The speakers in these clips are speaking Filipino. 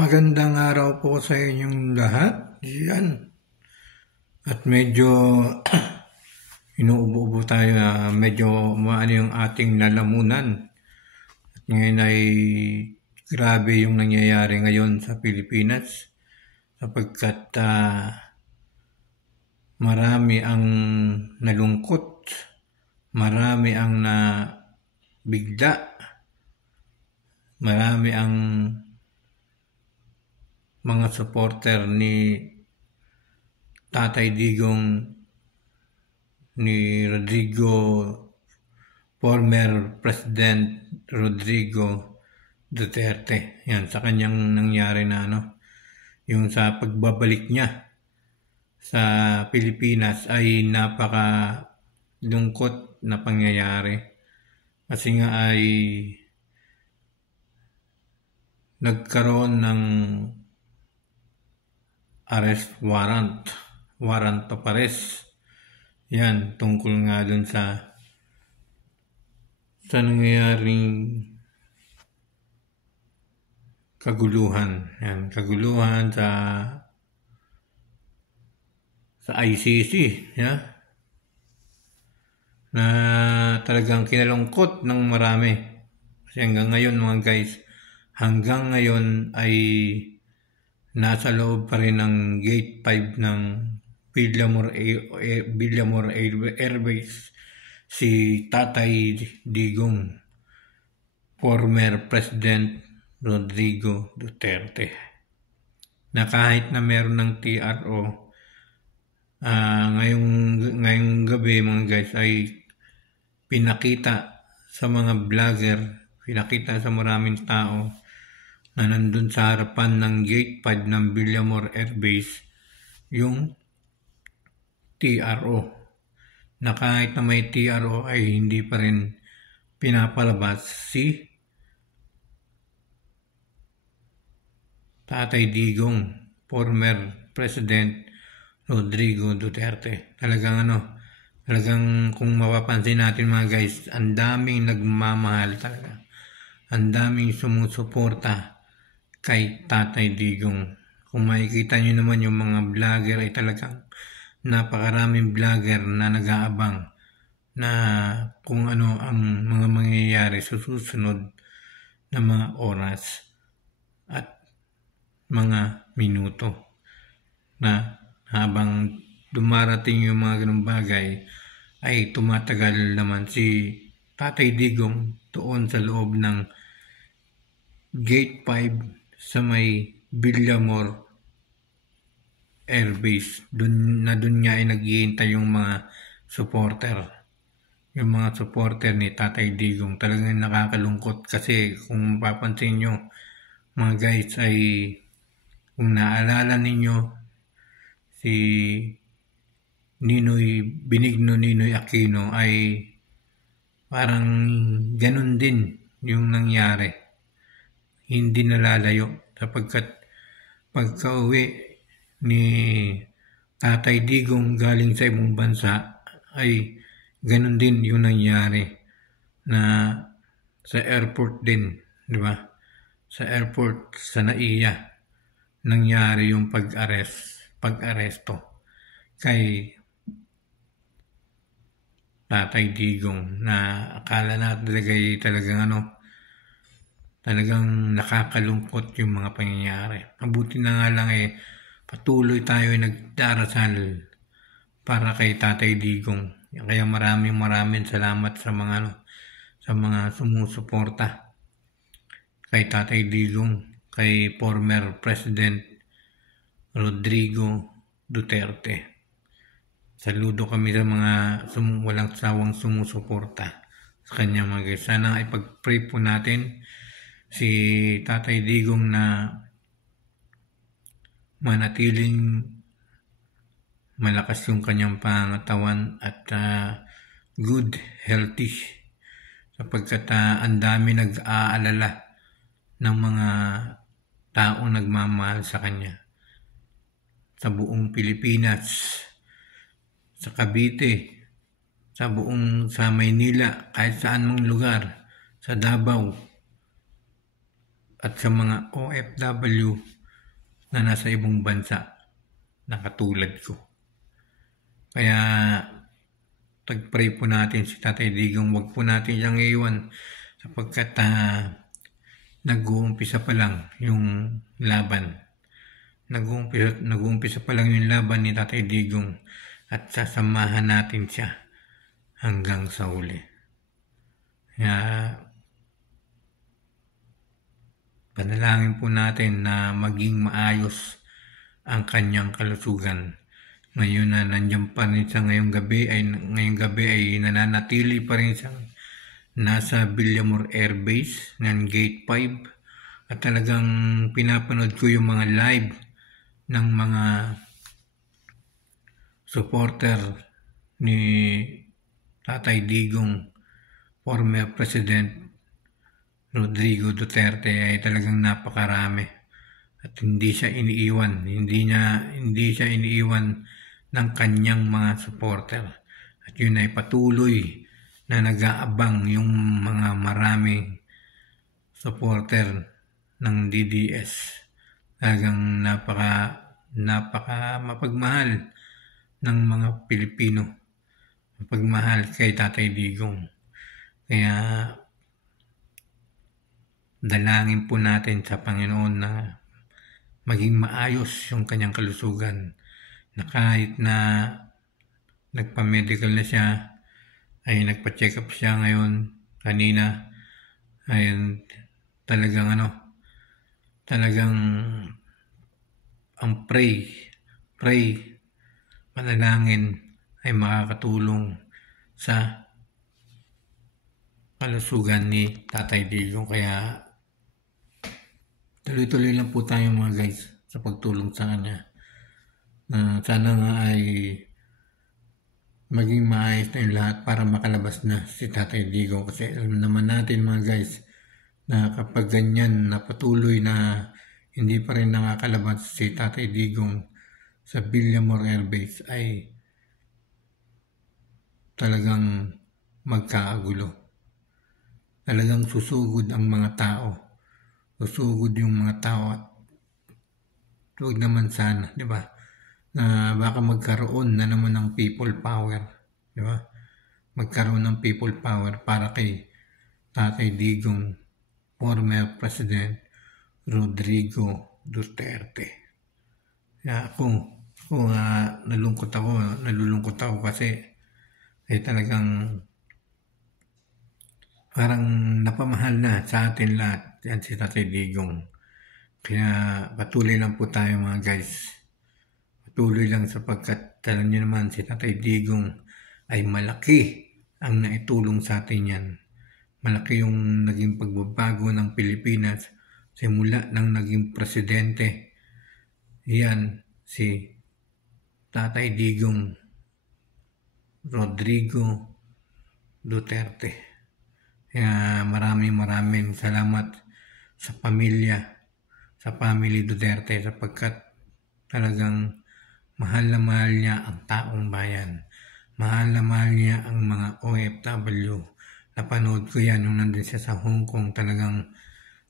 Magandang araw po sa inyong lahat. Yan. At medyo inuubo-ubo tayo na medyo maano yung ating lalamunan. At ngayon ay grabe yung nangyayari ngayon sa Pilipinas sapagkat marami ang nalungkot, marami ang nabigla, marami ang mga supporter ni Tatay Digong, ni former President Rodrigo Duterte. Yan, sa kanyang nangyari na yung sa pagbabalik niya sa Pilipinas ay napaka-lungkot na pangyayari. Kasi nga ay nagkaroon ng arrest warrant of arrest. Yan, tungkol nga dun sa nangyayaring kaguluhan. Yan, kaguluhan sa ICC, ya. Na talagang kinalungkot ng marami. Kasi hanggang ngayon mga guys, hanggang ngayon ay nasa loob pa rin ng Gate 5 ng Villamor Airbase si Tatay Digong, former President Rodrigo Duterte, na kahit na meron ng TRO ngayong gabi mga guys ay pinakita sa mga vlogger, pinakita sa maraming tao na nandun sa harapan ng Gate 5 ng Villamor Airbase yung TRO, na kahit na may TRO ay hindi pa rin pinapalabas si Tatay Digong, former President Rodrigo Duterte. Talagang kung mapapansin natin mga guys, ang daming nagmamahal talaga, ang daming sumusuporta kay Tatay Digong. Kung makikita nyo naman yung mga vlogger ay talagang napakaraming vlogger na nag-aabang na kung ano ang mga mangyayari sa susunod na mga oras at mga minuto, na habang dumarating yung mga ganung bagay ay tumatagal naman si Tatay Digong doon sa loob ng Gate 5 sa may Villamor Airbase. Doon nga ay naghihintay yung mga supporter. Yung mga supporter ni Tatay Digong. Talagang nakakalungkot kasi kung mapapansin nyo mga guys ay kung naalala ninyo si Benigno Ninoy Aquino ay parang ganun din yung nangyari. Hindi nalalayo sapagkat pagka-uwi ni Tatay Digong galing sa ibang bansa ay ganun din yung nangyari, na sa airport din, di ba? Sa airport sa NAIA nangyari yung pag-aresto kay Tatay Digong, na akala natin talagang nakakalungkot yung mga pangyayari. Mabuti na nga lang patuloy tayo nagdarasal para kay Tatay Digong. Kaya maraming salamat sa mga sumusuporta kay Tatay Digong, kay former President Rodrigo Duterte. Saludo kami sa mga walang sawang sumusuporta sa kanya mga guys. Sana ipag-pray po natin si Tatay Digong na manatiling malakas yung kanyang pangatawan at good, healthy, sapagkat ang dami nag-aalala ng mga taong nagmamahal sa kanya sa buong Pilipinas, sa Cavite, sa Maynila, kahit saan mong lugar, sa Davao, at sa mga OFW na nasa ibang bansa na katulad ko. Kaya pag-pray po natin si Tatay Digong, wag po natin siyang iiwan sapagkat nag-uumpisa pa lang yung laban. Nag-uumpisa pa lang yung laban ni Tatay Digong at sasamahan natin siya hanggang sa huli. Kaya panalangin po natin na maging maayos ang kanyang kalusugan. Ngayon na nandiyan pa rin siya ngayong gabi ay nananatili pa rin siya nasa Villamor Air Base ng Gate 5 at talagang pinapanood ko yung mga live ng mga supporter ni Tatay Digong, former President Rodrigo Duterte ay talagang napakarami at hindi siya iniiwan ng kanyang mga supporter at yun ay patuloy na nag-aabang yung mga maraming supporter ng DDS. Talagang napaka mapagmahal ng mga Pilipino, mapagmahal kay Tatay Digong. Kaya dalangin po natin sa Panginoon na maging maayos yung kanyang kalusugan, na kahit na nagpa-medical na siya, ay nagpa-check up siya ngayon, kanina, ay talagang ang pray, panalangin ay makakatulong sa kalusugan ni Tatay Digong. Kaya tuloy-tuloy lang po tayo mga guys sa pagtulong sa kanya. Sana nga ay maging maayos na yung lahat para makalabas na si Tatay Digong. Kasi alam naman natin mga guys na kapag ganyan na patuloy na hindi pa rin nakakalabas si Tatay Digong sa Villamor Air Base ay talagang magkaagulo. Talagang susugod ang mga tao. Susugod yung mga tao at huwag naman sana, di ba? Na baka magkaroon na naman ng people power, di ba? Magkaroon ng people power para kay Tatay Digong, former President Rodrigo Duterte. Kaya kung nalulungkot ako kasi ay talagang parang napamahal na sa atin lahat yan si Tatay Digong. Kaya patuloy lang po tayo mga guys. Patuloy lang sapagkat alam niyo naman si Tatay Digong ay malaki ang naitulong sa atin yan. Malaki yung naging pagbabago ng Pilipinas simula nang naging presidente. Yan si Tatay Digong Rodrigo Duterte. Kaya maraming salamat sa family Duterte sapagkat talagang mahal na mahal niya ang taong bayan. Mahal na mahal niya ang mga OFW. Napanood ko yan nung nandun siya sa Hong Kong. Talagang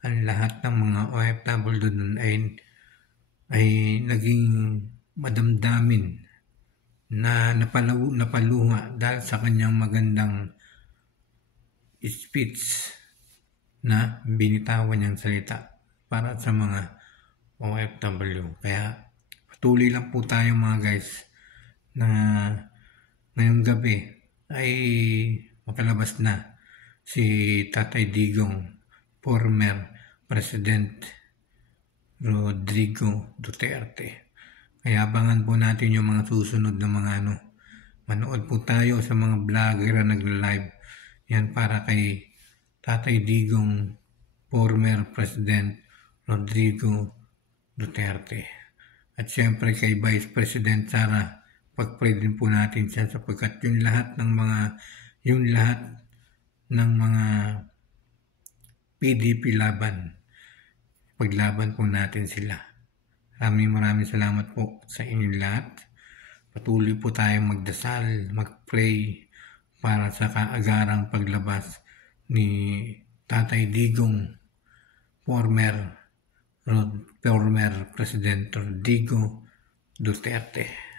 ang lahat ng mga OFW doon ay naging madamdamin na napaluha dahil sa kanyang magandang speech na binitawan niyang salita para sa mga OFW. Kaya patuloy lang po tayo mga guys na ngayong gabi ay makalabas na si Tatay Digong, former President Rodrigo Duterte. Kaya abangan po natin yung mga susunod na mga manood po tayo sa mga vlogger na nag-live. Yan para kay Tatay Digong, former President Rodrigo Duterte. At siyempre kay Vice President Sara, pag-pray din po natin siya sapagkat yung lahat ng mga PDP laban, paglaban po natin sila. Maraming salamat po sa inyong lahat. Patuloy po tayong magdasal, mag-pray para sa kaagarang paglabas ni Tatay Digong former President Rodrigo Duterte.